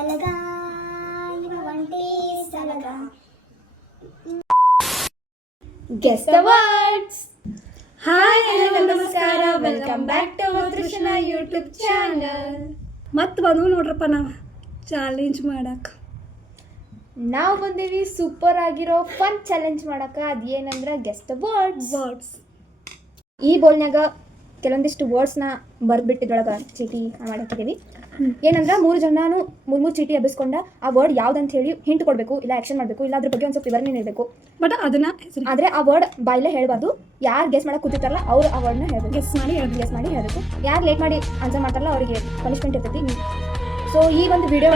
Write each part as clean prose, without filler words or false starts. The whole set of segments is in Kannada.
ಸಲಗ ಇವ ಒಂಟಿ ಸಲಗ. Guess the words. Hi hello ನಮಸ್ಕಾರ, welcome back to Trishna YouTube channel. ಮತ್ತೆ ಬಂದು ನೋಡ್ರಪ್ಪ ನಾವು ಚಾಲೆಂಜ್ ಮಾಡಕ್ಕೆ. ನಾವು ಬಂದೀವಿ ಸೂಪರ್ ಆಗಿರೋ ಫನ್ ಚಾಲೆಂಜ್ ಮಾಡಕ್ಕೆ. ಅದೇನಂದ್ರೆ ಗೆಸ್ ದ ವರ್ಡ್ಸ್. ಈ ಬೋಲ್ನಾಗ ಕೆಲವೊಂದಿಷ್ಟು ವರ್ಡ್ಸ್ನ ಬರ್ಬಿಟ್ಟಿದ್ರೊಳಗೆ ಚೀಟಿ ಮಾಡಾಕಿದ್ದೀವಿ. ಏನಂದ್ರೆ 3 ಜನನು 3 ಚೀಟಿ ಎಬ್ಬಿಸ್ಕೊಂಡ ಆ ವರ್ಡ್ ಯಾವ್ದಂತ ಹೇಳಿ ಹಿಂಟ್ ಕೊಡಬೇಕು, ಇಲ್ಲ ಆ್ಯಕ್ಷನ್ ಮಾಡಬೇಕು, ಇಲ್ಲ ಅದ್ರ ಬಗ್ಗೆ ಒಂದು ಸ್ವಲ್ಪ ವಿವರಣೆ ನೀಡಬೇಕು. ಬಟ್ ಅದನ್ನ ಆದರೆ ಆ ವರ್ಡ್ ಬಾಯಿಲೆ ಹೇಳಬಾರ್ದು. ಯಾರು ಗೆಸ್ ಮಾಡಕ್ಕೆ ಕೂತಿರ್ತಾರಲ್ಲ ಅವ್ರು ಆ ವರ್ಡ್ನ ಹೇಳ್ಬೇಕು. ಗೆಸ್ ಮಾಡಿ ಹೇಳಬೇಕು. ಯಾರು ಲೇಟ್ ಮಾಡಿ ಆನ್ಸರ್ ಮಾಡ್ತಾರಲ್ಲ ಅವರಿಗೆ ಪನಿಷ್ಮೆಂಟ್ ಇರ್ತೈತಿ. ಸೊ ಈ ಒಂದು ವಿಡಿಯೋ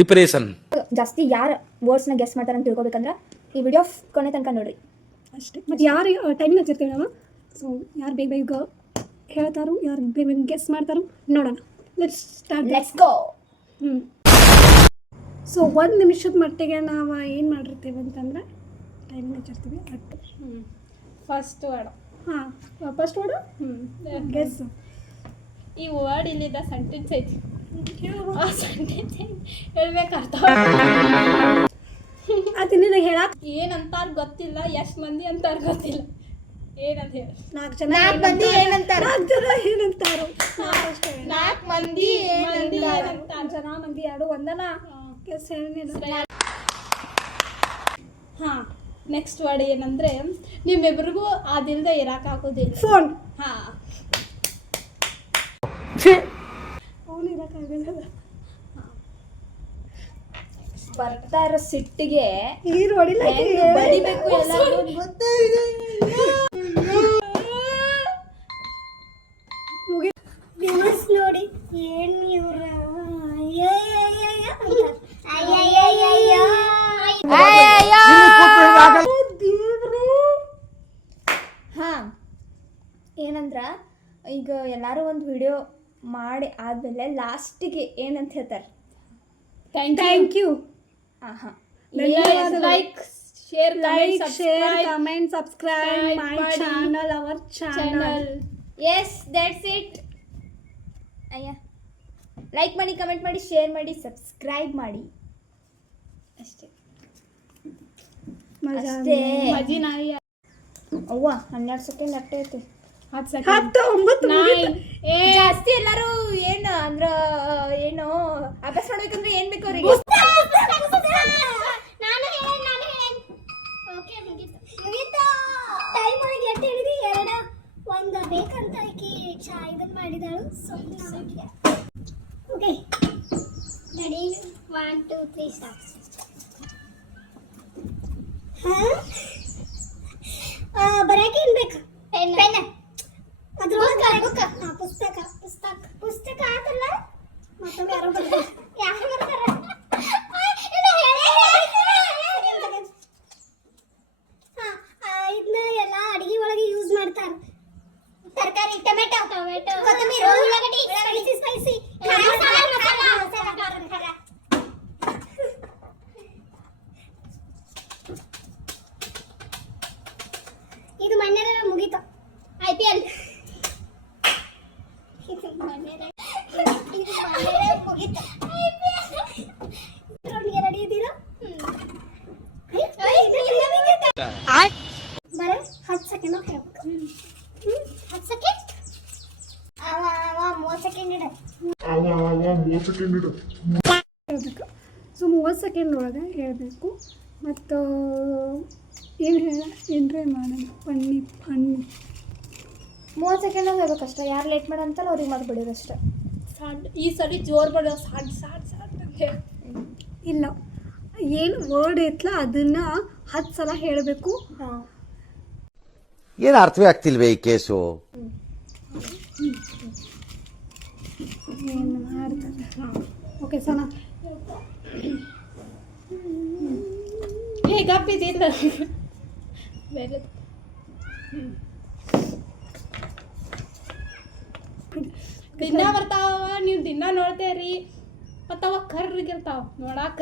ಡಿಪ್ರೆಷನ್ ಜಾಸ್ತಿ ಯಾರು ವರ್ಡ್ಸ್ನ ಗೆಸ್ ಮಾಡ್ತಾರೆ ಅಂತ ತಿಳ್ಕೊಬೇಕಂದ್ರೆ ಈ ವಿಡಿಯೋ ಕೊನೆ ತನಕ ನೋಡ್ರಿ ಅಷ್ಟೇ. ಮತ್ತು ಯಾರು ಟೈಮಿಂಗ್ ಹಚ್ಚಿರ್ತೀವಿ ನಾವು. ಸೊ ಯಾರು ಬೇಗ ಹೇಳ್ತಾರೋ, ಯಾರು ಬೇಗ ಗೆಸ್ ಮಾಡ್ತಾರೋ ನೋಡೋಣ. Let's go. ಸೊ 1 ನಿಮಿಷದ ಮಟ್ಟಿಗೆ ನಾವು ಏನು ಮಾಡಿರ್ತೀವಿ ಅಂತಂದ್ರೆ ಟೈಮಿಂಗ್ ಹಚ್ಚಿರ್ತೀವಿ. First word. ಹಾಂ, ಫಸ್ಟ್ ವರ್ಡು ಗೆಸ್. ಈ ವರ್ಡ್ ಇಲ್ಲಿದ್ದ ಸೆಂಟೆನ್ಸ್ ಐತಿ. ಆ ಸೆಂಟೆನ್ಸ್ ಹೇಳ್ಬೇಕರ್ಥ ಅದು ನಿನಗೆ ಹೇಳಕ್ಕೆ ಏನಂತಾರ ಗೊತ್ತಿಲ್ಲ, ಎಷ್ಟು ಮಂದಿ ಅಂತಾರ ಗೊತ್ತಿಲ್ಲ. ಏನಂತ ಹೇಳಿ 4 ಮಂದಿ ಏನಂತಾರೆ? 4 ಮಂದಿ ಜನ ಮಂದಿ ಎರಡು ಒಂದನ ಗೆಸ್ ಹೇಳಿ. ಹಾಂ, ನೆಕ್ಸ್ಟ್ ವರ್ಡ್ ಏನಂದ್ರೆ ನಿಮ್ಮಿಬ್ರಿಗೂ ಅದಿಲ್ದ ಇರೋಕ್ಕಾಗೋದಿಲ್ಲ. ಫೋನ್. ಹಾಂ, ಫೋನ್ ಇರೋಕ್ಕಾಗಲ್ಲ. ಬರ್ತಾ ಇರೋ ಸಿಟ್ಟಿಗೆ ನೀರು ಹೊಡಿಲ್ಲ, ಬಡಿಬೇಕು ಎಲ್ಲ ನೋಡಿ ಏನು ಇವ್ರ ಹಾಂ. ಏನಂದ್ರ ಈಗ ಎಲ್ಲರೂ ಒಂದು ವಿಡಿಯೋ ಮಾಡಿ ಆದಮೇಲೆ ಲಾಸ್ಟಿಗೆ ಏನಂತ ಹೇಳ್ತಾರೆ? Thank you. ಹಾಂ, like share comment subscribe my channel, our channel. Yes, that's it. ಅಯ್ಯ, ಲೈಕ್ ಮಾಡಿ, ಕಮೆಂಟ್ ಮಾಡಿ, ಶೇರ್ ಮಾಡಿ, ಸಬ್ಸ್ಕ್ರೈಬ್ ಮಾಡಿ ಅಷ್ಟೇ. ಅಷ್ಟೇ. ಅವ್ವ 12 ಸೆಕೆಂಡ್ ಅಷ್ಟೇ ಐತಿ. 10 ಜಾಸ್ತಿ ಎಲ್ಲರೂ ಏನು ಅಂದ್ರ ಏನು ಅಭ್ಯಾಸ ಮಾಡ್ಬೇಕಂದ್ರೆ ಏನ್ ಬೇಕು ಅವ್ರಿಗೆ? ಟೈಮ್ ಒಳಗೆ ಎಷ್ಟು ಹೇಳಿದ್ರಿ? 2 1 ಬೇಕಂತ ಆಕಿ ಇದನ್ನ ಮಾಡಿದಾಳು. Okay, ready? 1 2 3 ಸ್ಟಾರ್ಟ್. ಬರೆಯಕ್ಕೆ ಏನ್ ಬೇಕು? ಪೆನ್. ಅದ್ರ ಪುಸ್ತಕ ಆತಲ್ಲ. ಮತ್ತೊಮ್ಮೆ ಯಾರು ಬರ್ತಾರೆ? ಇದನ್ನ ಎಲ್ಲ ಅಡಿಗೆ ಒಳಗೆ ಯೂಸ್ ಮಾಡ್ತಾರೆ. ತರಕಾರಿ, ಟೊಮೆಟೊ, ಕೊತ್ತಂಬರಿ, ಉಳ್ಳಾಗಡ್ಡಿ, ಸ್ಪೈಸಿ. ಇದು ಮಣ್ಣರ ಮುಗೀತು. IPL ರೆಡಿ ಇದ್ದೀರಾ? ಬರೀ 10 ಸೆಕೆಂಡ್ ಹೇಳ್ಬೇಕು. 10 ಸೆಕೆಂಡ್. 30 ಸೆಕೆಂಡ್ ಇಡ. ಹೇಳ್ಬೇಕು. ಸೊ 30 ಸೆಕೆಂಡ್ ಒಳಗೆ ಹೇಳಬೇಕು. ಮತ್ತು ಏನು ಏನರೇ ಮಾಡೋಣ. ಪನ್ನಿ 30 ಸೆಕೆಂಡ್ ಹೇಳ್ಬೇಕಷ್ಟ. ಯಾರು ಲೇಟ್ ಮಾಡಂತಲ್ಲ ಅವ್ರಿಗೆ ಮಾಡಿ ಬಿಡೋದು ಅಷ್ಟೇ. ಈ ಸರಿ ಜೋರ್ ಬಡ ಸಾಡ್ ಅಂತ ಹೇಳಿ. ಇಲ್ಲ, ಏನು ವರ್ಡ್ ಐತ್ಲ ಅದನ್ನ 10 ಸಲ ಹೇಳಬೇಕು. ಹಾಂ, ಏನು ಅರ್ಥವೇ ಆಗ್ತಿಲ್ವೇ ಈ ಕೇಸು? ಏನು ಮಾಡ್ತಾರೆ? ಹಾಂ, ಓಕೆ ಸನ. ಹೇಗಪ್ಪಿದಿಲ್ಲ ಬೇರೆ ದಿನ ಬರ್ತಾವ. ನೀವು ದಿನ ನೋಡ್ತೇರಿ, ಮತ್ತವ ಕರ್ರಿಗಿರ್ತಾವ ನೋಡಾಕ.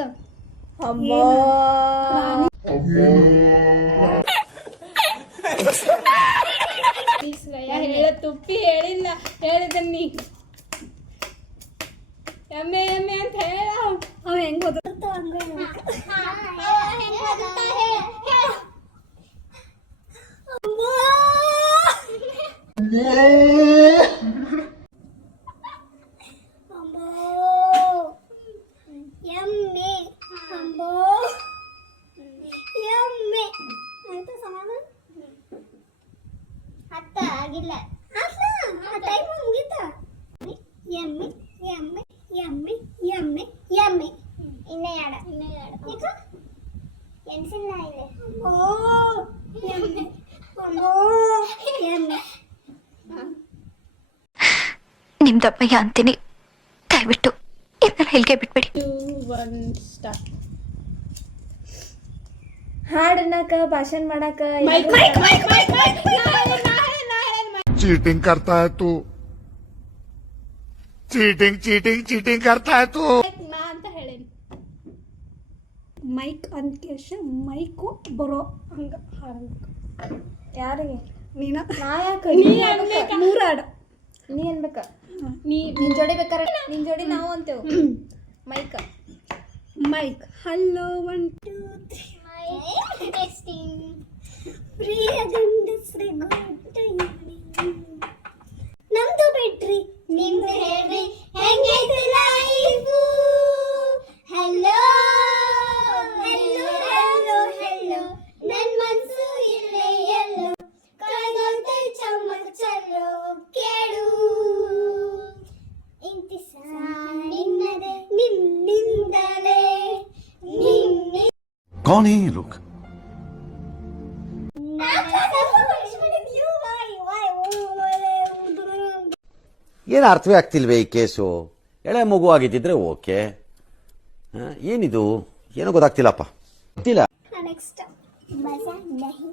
ಹೇಳ ತುಪ್ಪಿ ಹೇಳಿಲ್ಲ ಹೇಳಿದನ್ನಿ ಎಮ್ಮೆ ಎಮ್ಮೆ ಅಂತ ಹೇಳ ಅವ ಹೆಂಗ್ ಓದ ಆಗಿಲ್ಲ ಟೈಮ್ ಮುಗೀತ ಎಮ್ಮೆ ಎಮ್ಮೆ ಎಮ್ಮೆ ಎಮ್ಮೆ ಎಮ್ಮೆ ಇನ್ನ ಯಾಡ ಎನ್ಸಿಲ್ಲ ಇದೆ ಎಮ್ಮೆ ಎಮ್ಮೆ ನಿಮ್ದಪ್ಪಯ್ಯ ಅಂತೀನಿ, ದಯವಿಟ್ಟು ಇದನ್ನ ಹೇಳಿಕೆ ಬಿಟ್ಬಿಡಿ. 2 1 ಸ್ಟಾರ್ಟ್. ಹಾಡನ್ನಕ ಭಾಷಣ ಮಾಡಾಕ mic mic mic mic mic cheating करता है तू, चीटिंग चीटिंग चीटिंग करता है तू. ನಾ ಅಂತ ಹೇಳೇನಿ. ಮೈಕ್ ಅಂದ್ಕೇಶ ಮೈಕು ಬರೋ ಹಂಗ ಹಾಡ್ಬೇಕು. ಯಾರಿಗೆ? ನೀನ ನಾ ಯಾಕ? ನೀ ಅನ್ಬೇಕ. ಮೂರು ಹಾಡು ನೀ ಅನ್ಬೇಕ. ನೀ ನಿನ್ ಜೋಡಿ ಬೇಕಾರೆ ನಿನ್ ಜೋಡಿ ನಾವು ಅಂತೇವ್. ಮೈಕ್ ಮೈಕ್ ಹಲೋ 1 2 3 ಟೆಕ್ಸ್ಟಿಂಗ್ ಪ್ರಿಯ ಗಂಡಸ್ರೆ ಗುಡ್ ನಮ್ದು ಬಿಟ್ರಿ ನಿಮ್ದು ಹೇಳ್ರಿ ಹೆಂಗೈತೆ life hello hello hello hello ನನ್ ಮನ್ಸು ಇಲ್ಲೇ ಎಲ್ಲೋ ಕಳೆದೋಯ್ತೆ ಚಮ್ಮಕ್ ಚಲ್ಲೋ ಕೇಳು ಇಂತಿಸಾರ ನಿನ್ನದೆ ನಿನ್ನಿಂದಲೇ ನಿನ್ನೆ कौन है ये लोग? ಏನು ಅರ್ಥವೇ ಆಗ್ತಿಲ್ವೇ ಈ ಕೇಸು? ಎಳೆ ಮಗು ಆಗಿದ್ದಿದ್ರೆ ಓಕೆ, ಏನಿದು ಏನೋ ಗೊತ್ತಾಗ್ತಿಲ್ಲಪ್ಪ, ಗೊತ್ತಿಲ್ಲ. ನೆಕ್ಸ್ಟ್ ಮಜಾ ನಹಿ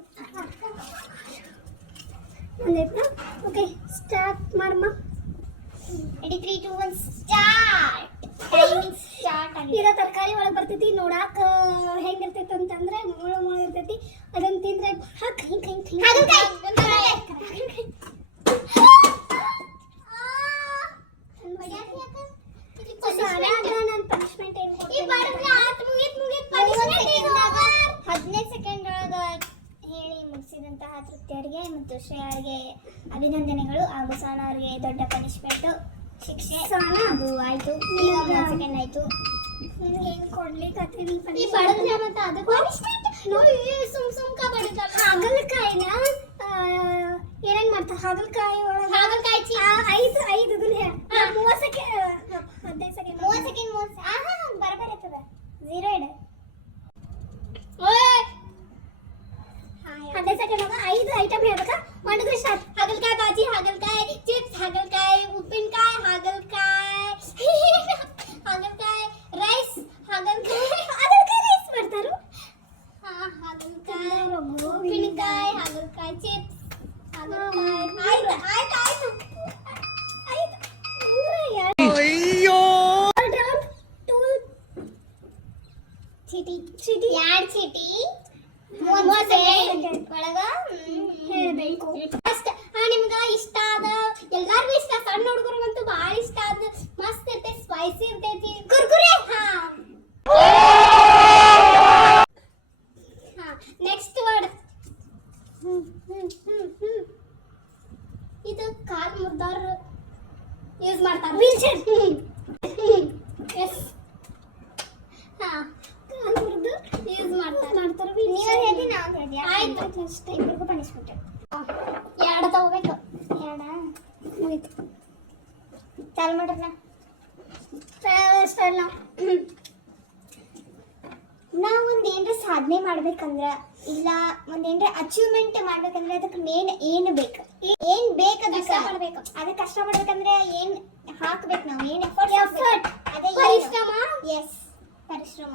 ಒಂದೈತಾ? ಓಕೆ ಸ್ಟಾರ್ಟ್ ಮಾಡಮ್ಮ. Ready 3 2 1 start. ಟೈಮಿಂಗ್ ಸ್ಟಾರ್ಟ್ ಆಗಿದೆ. ಇರೋ ತರಕಾರಿ ಒಳಗೆ ಬರ್ತೈತಿ, ನೋಡಾಕ ಹೆಂಗಿರ್ತೈತಿ ಅಂತಂದ್ರೆ ಮುಳ್ಳು ಮುಳ್ಳು ಇರ್ತೈತಿ, ಅದನ್ನ ತಿಂದ್ರೆ ಹಿಂಗ್ ಹಿಂಗ್ ಹಿಂಗ್ ನಾನು ಪನಿಷ್ಮೆಂಟ್ ಏನು ಕೊಡ್ತೀನಿ? 15 ಸೆಕೆಂಡ್ ಒಳಗೆ ಹೇಳಿ ಮುಗಿಸಿದಂತಹ ತೃಪ್ತಿಯವರಿಗೆ ಮತ್ತು ಶ್ರೇಯಾರಿಗೆ ಅಭಿನಂದನೆಗಳು ಹಾಗೂ ಸಾನಾ ಅವರಿಗೆ ದೊಡ್ಡ ಪನಿಷ್ಮೆಂಟ್ ಶಿಕ್ಷೆ. ಅದು ಆಯ್ತು, 30 ಸೆಕೆಂಡ್ ಆಯ್ತು. ನಿಮ್ಗೆ ಏನು ಕೊಡ್ಲಿಕ್ಕೆ ಈ ಬಡದ್ರೆ ಮತ್ತೆ ಅದು ಪನಿಷ್ಮೆಂಟ್ ಹಾಗಲಕಾಯಿನ ಏನೇನ್ ಮಾಡ್ತಾರೆ? ಹಾಗಲಕಾಯಿ ಒಳಗೆ ಹಾಗಲಕಾಯಿ ಐದು ಇದನ್ನ 30 ಸೆಕೆಂಡ್ 15 ಸೆಕೆಂಡ್ 30 ಸೆಕೆಂಡ್ ಬರಬರ ಇರ್ತದ 0 ಇಡ 15 ಸೆಕೆಂಡ್ ಒಳಗೆ 5 ಐಟಮ್ ಹೇಳ್ಬೇಕಾ? ಮಾಡಿದ್ರೆ ಸ್ಟಾರ್ಟ್. ಹಾಗಲಕಾಯಿ ಬಾಜಿ, ಹಾಗಲಕಾಯಿ ಚಿಪ್ಸ್, ಹಾಗಲಕಾಯಿ ಉಪ್ಪಿನಕಾಯಿ, ಹಾಗಲಕಾಯಿ ಹಾಗಲಕಾಯಿ ರೈಸ್, ಹಾಗಲಕಾಯಿ ರೈಸ್ ಮಾಡ್ತಾರು. ಹಾಗಲಕಾಯಿ ಉಪ್ಪಿನಕಾಯಿ, ಹಾಗಲಕಾಯಿ ಚಿಪ್ಸ್, ಹಾಗಲಕಾಯಿ ಆಯ್ತು ಆಯ್ತು ಆಯ್ತು. ಚೀಟಿ ಚೀಟಿ ಯಾಡ್ ಚೀಟಿ 30 ಸೆಕೆಂಡ್ ಒಳಗ ಹೇಳಬೇಕು. ಫಸ್ಟ್ ನಿಮ್ಗೆ ಇಷ್ಟ ಆದ, ಎಲ್ಲಾರ್ಗೂ ಇಷ್ಟ, ಸಣ್ಣ ಹುಡುಗರಿಗಂತೂ ಭಾಳ ಇಷ್ಟ ಆದ, ಮಸ್ತ್ ಇರ್ತೈತಿ, ಸ್ಪೈಸಿ ಇರ್ತೈತಿ ಕುರ್ಕುರೆ. ನೆಕ್ಸ್ಟ್ ವರ್ಡ್ ಇದು ಕಾಲ್ ಮುರ್ದವ್ರು ಯೂಸ್ ಮಾಡ್ತಾರೆ, ವೀಲ್ ಚೇರ್. ಎಸ್ ಕಾಲ್ ಮುರ್ದು ಯೂಸ್ ಮಾಡ್ತಾರೆ ವೀಲ್ ಚೇರ್. ನೀವು ಹೇಳ್ತೀನಿ, ನಾವು ಹೇಳ್ತೀವಿ. ಆಯ್ತು ಅಷ್ಟೇ, ಇಬ್ಬರಿಗೂ ಪನಿಷ್ಮೆಂಟ್. ಎರಡು ತಗೋಬೇಕು. ಮುಗೀತು. ಚಾಲು ಮಾಡ್ರಲ್ಲ. ಸ್ಟಾರ್ಟ್ ನಾವು ಒಂದು ಏನರ ಸಾಧನೆ ಮಾಡ್ಬೇಕಂದ್ರೆ, ಇಲ್ಲ ಒಂದು ಏನರ ಅಚೀವ್ಮೆಂಟ್ ಮಾಡ್ಬೇಕಂದ್ರೆ ಅದಕ್ಕೆ ಮೇನ್ ಏನು ಬೇಕು? ಏನ್ ಬೇಕು? ಅದಕ್ಕೆ ಮಾಡ್ಬೇಕು. ಅದಕ್ಕೆ ಕಷ್ಟ ಮಾಡ್ಬೇಕಂದ್ರೆ ಏನ್ ಹಾಕ್ಬೇಕು? ನಾವು ಏನು ಎಫರ್ಟ್, ಅದೇ ಪರಿಶ್ರಮ. ಎಸ್, ಪರಿಶ್ರಮ.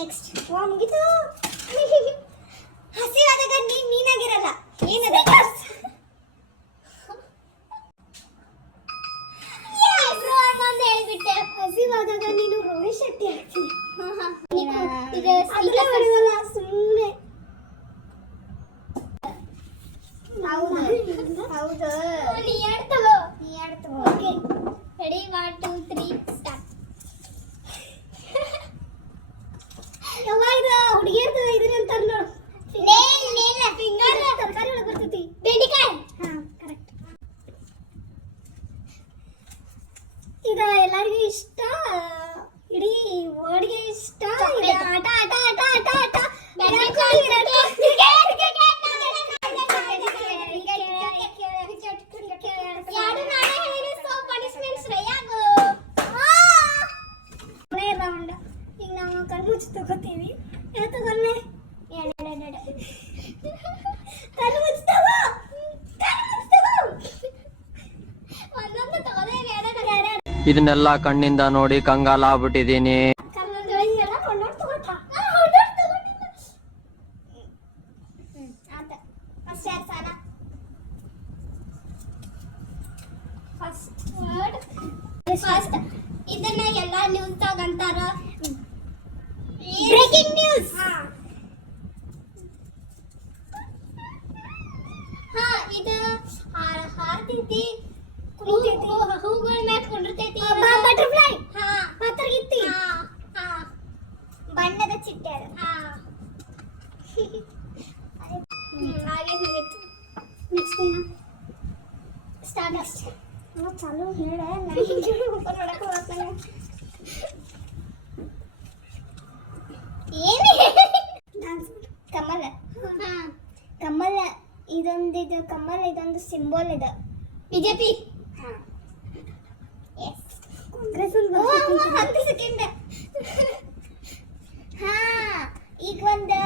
ನೆಕ್ಸ್ಟ್ ಮುಗೀತು. ಹಸಿವಾದಾಗ ನೀನಾಗಿರಲ್ಲ, ಏನದ? ಹೇಳ್ಬಿಟ್ಟೆ, ಹಸಿವಾದಾಗ ನೀನು ರೋಹಿತ್ ಶೆಟ್ಟಿ ಆಗ್ತೀನಿ. ಸುಮ್ಮನೆ ಹೌದು ನೀ ಹೇಳ್ತವೋ ಓಕೆ ರೆಡಿ 1 2 3 ಸ್ಟಾರ್ಟ್ ಯಾವಾಗ ಹುಡುಗಿಯರ್ದು ಇದನ್ನ ಅಂತಾರ ನೋಡು ನೇಲ್ ಫಿಂಗರ್ ತರಕಾರಿ ಒಳಗೆ ಬರ್ತೈತಿ ಬೆಂಡಿಕಾಯಿ ಹಾ ಕರೆಕ್ಟ್ ಇದ ಎಲ್ಲರಿಗೂ ಇಷ್ಟ ಇಡೀ ವರ್ಡ್ಗೆ ಇಷ್ಟ ಆಟ ಆಟ ಆಟ ಆಟ ಆಟ ಈಗ ನಾವು ಕಣ್ಣು ಮುಚ್ಚಿ ತಗೋತೀವಿ ತಗೊಂಡೆ ಕಣ್ಣು ಮುಚ್ಚಿ ತಗೋ ಒಂದೊಂದು ತಗೋದೇ ಇದನ್ನೆಲ್ಲ ಕಣ್ಣಿಂದ ನೋಡಿ ಕಂಗಾಲಾಗ್ಬಿಟ್ಟಿದೀನಿ. ಫಸ್ಟ್ ಇದನ್ನ ಎಲ್ಲ ನ್ಯೂಸ್ ತಗಂತಾರ ಬ್ರೇಕಿಂಗ್ ನ್ಯೂಸ್ ಹಾ ಇದು ಹಾರ್ತಿತಿ ಹೂಗಳ ಮ್ಯಾಲ ಕುಂಡಿರ್ತೈತಿ ಬಟರ್ಫ್ಲೈ ಹಾ ಪತ್ರಗಿತ್ತಿ ಹಾ ಬಣ್ಣದ ಚಿಟ್ಟೆ ಅದು ಹಾ ಹಾಗೆ ಮುಗಿತು ನೆಕ್ಸ್ಟ್ ಏನು ಸ್ಟಾರ್ಟ್ ಅಷ್ಟೇ ಚಾಲು ಹೇಳ ನೋಡಕ್ಕೆ ಹೋಗ್ತಾನೆ ಏನು ಕಮಲ ಹಾ ಕಮಲ ಇದೊಂದು ಕಮಲ ಇದೊಂದು ಸಿಂಬಲ್ ಇದೆ ಬಿಜೆಪಿ ಹಾ ಎಸ್ ಕಾಂಗ್ರೆಸ್ ಒಂದು ಸೆಕೆಂಡ್ ಹಾ ಈಗ ಒಂದು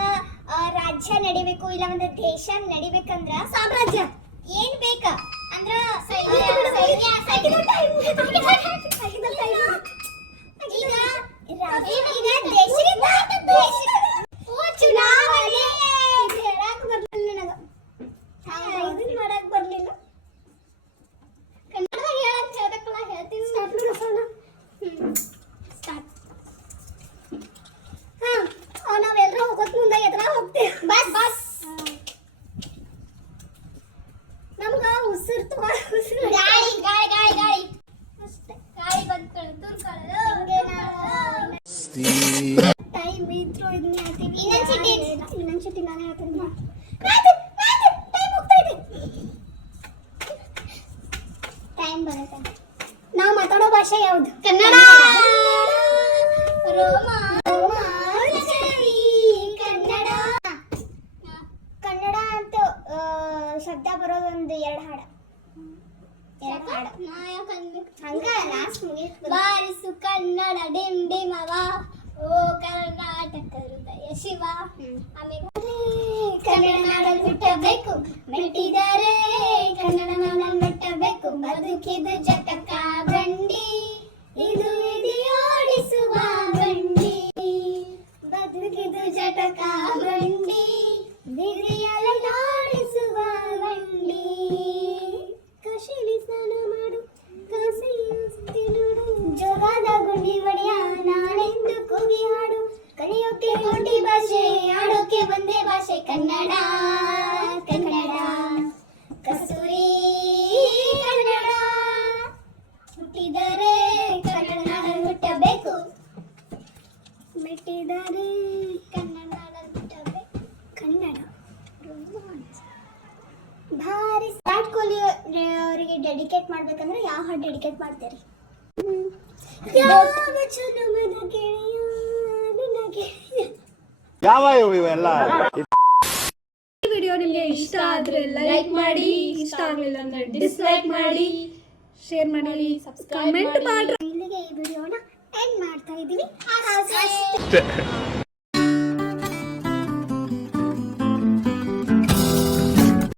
ರಾಜ್ಯ ನಡಿಬೇಕು ಇಲ್ಲ ಒಂದು ದೇಶ ನಡಿಬೇಕಂದ್ರ ಸಾಮ್ರಾಜ್ಯ ಏನ್ ಬೇಕ ಅಂದ್ರ ಚುನಾವಣೆ ಹೇಳಕ್ ಬರ್ಲಿಲ್ಲ ನನಗ ಇದನ್ ಮಾಡಕ್ ಬರ್ಲಿಲ್ಲ ಕನ್ನಡದಾಗ ಹೇಳಕ್ ಹೇಳ್ಬೇಕಲ್ಲ ಹೇಳ್ತೀನಿ ಸ್ಟಾರ್ಟ್ ಹಾ ನಾವೆಲ್ಲರೂ ಹೋಗೋದ್ ಮುಂದೆ ಎದ್ರ ಹೋಗ್ತೇವೆ ಬಸ್ ಬಸ್ ನಮ್ಗ ಉಸಿರು ಗಾಳಿ ಗಾಳಿ ಗಾಳಿ ಗಾಳಿ ಅಷ್ಟೇ ಗಾಳಿ ಬಂದ್ಕೊಳ್ಳು ತೂರ್ಕೊಳ್ಳು ಟೈಮ್ ಇದ್ರು ಇದನ್ನ ಹೇಳ್ತೀವಿ ಇನ್ನೊಂದು ಚಿಟಿ ನಾನು ಹೇಳ್ತೀನಿ ಟೈಮ್ ಹೋಗ್ತಾ ಇದೆ ಟೈಮ್ ಬರುತ್ತೆ ನಾವು ಮಾತಾಡೋ ಭಾಷೆ ಯಾವುದು ಕನ್ನಡ ಕನ್ನಡ ಕನ್ನಡ ಅಂತ ಶಬ್ದ ಬರೋದೊಂದು ಎರಡು ಹಾಡು ಹಂಗ ಲಾಸ್ಟ್ ಮುಗಿತು ಬಾರಿಸು ಕನ್ನಡ ಡಿಮ್ ಡಿಮವ ಓ ಕರ್ನಾಟಕ ಹೃದಯ ಶಿವ ಆಮೇಲೆ ಕನ್ನಡ ನಾಡಲ್ಲಿ ಹುಟ್ಟಬೇಕು ಮೆಟ್ಟಿದರೆ ಕನ್ನಡ ನಾಡಲ್ಲಿ ಮೆಟ್ಟಬೇಕು ಬದುಕಿದ ಜಟಕ ಬಂಡಿ ಇದು ಓಡಿಸುವ ಬಂಡಿ ಬದುಕಿದು ಜಟಕ ಬಂಡಿ ಬಿರಿಯಲ್ಲ ಓಡಿಸುವ ಬಂಡಿ ಕಶಿಲಿ ಸ್ನಾನ ಮಾಡು ಕಾಸಿ ನೋಡು ಜೋಗಾದ ಗುಂಡಿ ಒಡೆಯ ನಾಳೆಂದು ಕೂಗಿ ಹಾಡು ಕಲಿಯೋಕೆ ಕೋಟಿ ಭಾಷೆ ಆಡೋಕೆ ಒಂದೇ ಭಾಷೆ ಕನ್ನಡ ಕನ್ನಡ ಕಸ್ತೂರಿ ಕನ್ನಡ ಹುಟ್ಟಿದರೆ ಕನ್ನಡ ನಾಡಲ್ಲಿ ಹುಟ್ಟಬೇಕು ಮೆಟ್ಟಿದರೆ ಕನ್ನಡ ನಾಡಲ್ಲಿ ಹುಟ್ಟಬೇಕು ಕನ್ನಡ ಭಾರಿ ವಿರಾಟ್ ಕೊಹ್ಲಿ ಅವರಿಗೆ ಡೆಡಿಕೇಟ್ ಮಾಡ್ಬೇಕಂದ್ರೆ ಯಾವ ಹಾಡು ಡೆಡಿಕೇಟ್ ಮಾಡ್ತೀರಿ ಯಾವ ಜನುಮದ ಗೆಳೆಯ ನಿನ್ನ ಗೆಳೆಯ ಇವೆಲ್ಲ ಈ ವಿಡಿಯೋ ನಿಮಗೆ ಇಷ್ಟ ಆದ್ರೆ ಲೈಕ್ ಮಾಡಿ, ಇಷ್ಟ ಆಗಲಿಲ್ಲ ಅಂದ್ರೆ ಡಿಸ್ಲೈಕ್ ಮಾಡಿ, ಶೇರ್ ಮಾಡಿ, ಕಮೆಂಟ್ ಮಾಡಿ. ಇಲ್ಲಿಗೆ ಈ ವಿಡಿಯೋನ ಎಂಡ್ ಮಾಡ್ತಾ ಇದೀವಿ.